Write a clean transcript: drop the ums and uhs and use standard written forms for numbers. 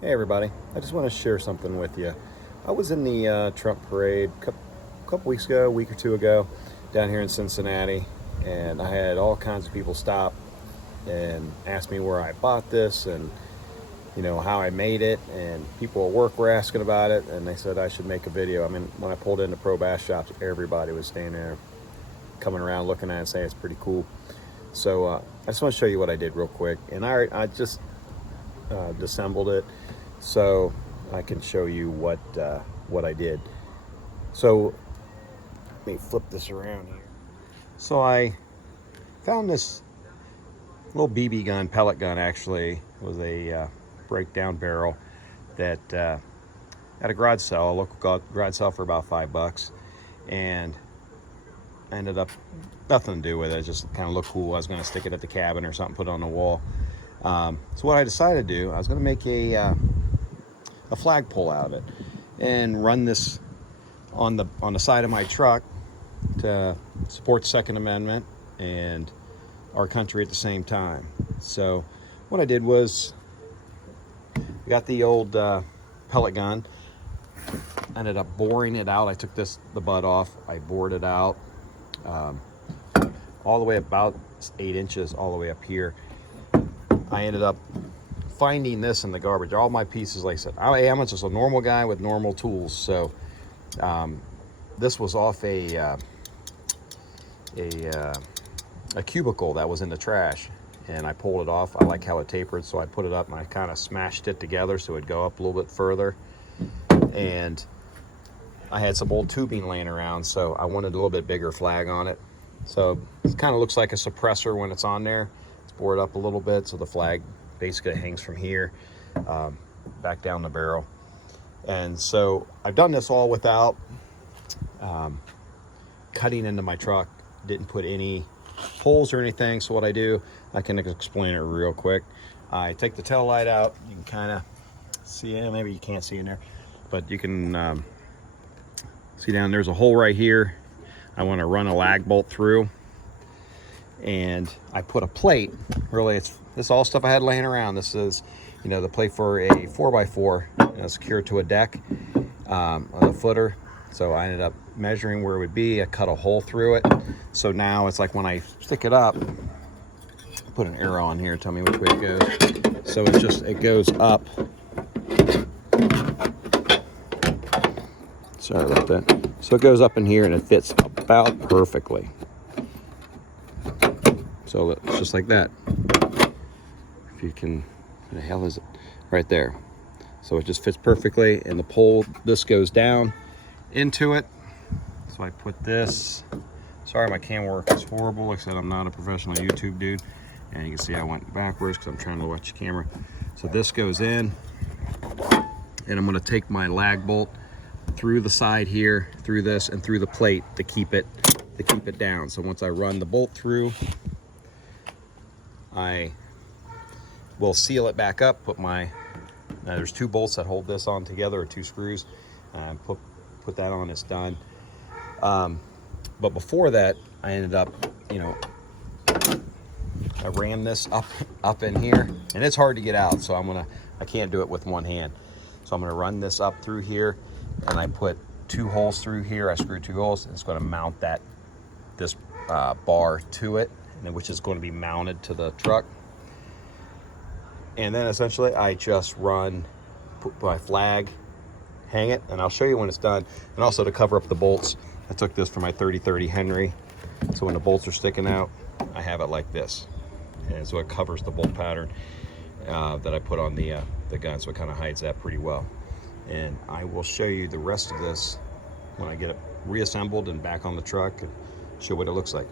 Hey everybody, I just want to share something with you. I was in the Trump parade a couple weeks ago, a week or two ago, down here in Cincinnati, and I had all kinds of people stop and ask me where I bought this and how I made it, and people at work were asking about it, and they said I should make a video. I mean, when I pulled into Pro Bass Shops, everybody was standing there coming around looking at it and saying it's pretty cool. So I just want to show you what I did real quick, and I just disassembled it so I can show you what I did. So let me flip this around here. So I found this little BB gun, pellet gun actually. It was a breakdown barrel that at a garage sale, a local garage sale, for about $5, and I ended up nothing to do with it. It just kind of looked cool. I was going to stick it at the cabin or something, put it on the wall. So what I decided to do, I was going to make a flagpole out of it and run this on the side of my truck to support the Second Amendment and our country at the same time. So what I did was I got the old pellet gun, ended up boring it out. I took the butt off, I bored it out all the way about 8 inches all the way up here. I ended up finding this in the garbage. All my pieces, like I said, I am just a normal guy with normal tools. So this was off a cubicle that was in the trash, and I pulled it off. I like how it tapered, so I put it up and I kind of smashed it together so it'd go up a little bit further. And I had some old tubing laying around, so I wanted a little bit bigger flag on it. So it kind of looks like a suppressor when it's on there. It's bored up a little bit, so the flag basically hangs from here back down the barrel. And so I've done this all without cutting into my truck. Didn't put any holes or anything. So what I do, I can explain it real quick. I take the tail light out. You can kind of see it. Maybe you can't see in there, but you can see down there's a hole right here. I want to run a lag bolt through, and I put a plate. Really, this all stuff I had laying around. This is, the plate for a 4x4 secured to a deck on the footer. So I ended up measuring where it would be. I cut a hole through it. So now it's like when I stick it up, put an arrow on here, tell me which way it goes. So it goes up. Sorry about that. So it goes up in here and it fits about perfectly. So it's just like that. If you can, what the hell is it? Right there. So it just fits perfectly, and the pole, this goes down into it. So I put this, sorry my camera work is horrible. Like I said, I'm not a professional YouTube dude. And you can see I went backwards because I'm trying to watch the camera. So this goes in, and I'm gonna take my lag bolt through the side here, through this, and through the plate to keep it down. So once I run the bolt through, I will seal it back up. There's 2 bolts that hold this on together, or 2 screws. Put that on, it's done. But before that, I ended up, I ran this up in here, and it's hard to get out. So I can't do it with one hand. So I'm gonna run this up through here, and I put 2 holes through here. I screwed 2 holes, and it's gonna mount this bar to it, which is going to be mounted to the truck. And then essentially I just put my flag, hang it, and I'll show you when it's done. And also to cover up the bolts, I took this for my 30-30 Henry. So when the bolts are sticking out, I have it like this. And so it covers the bolt pattern that I put on the gun, so it kind of hides that pretty well. And I will show you the rest of this when I get it reassembled and back on the truck, and show what it looks like.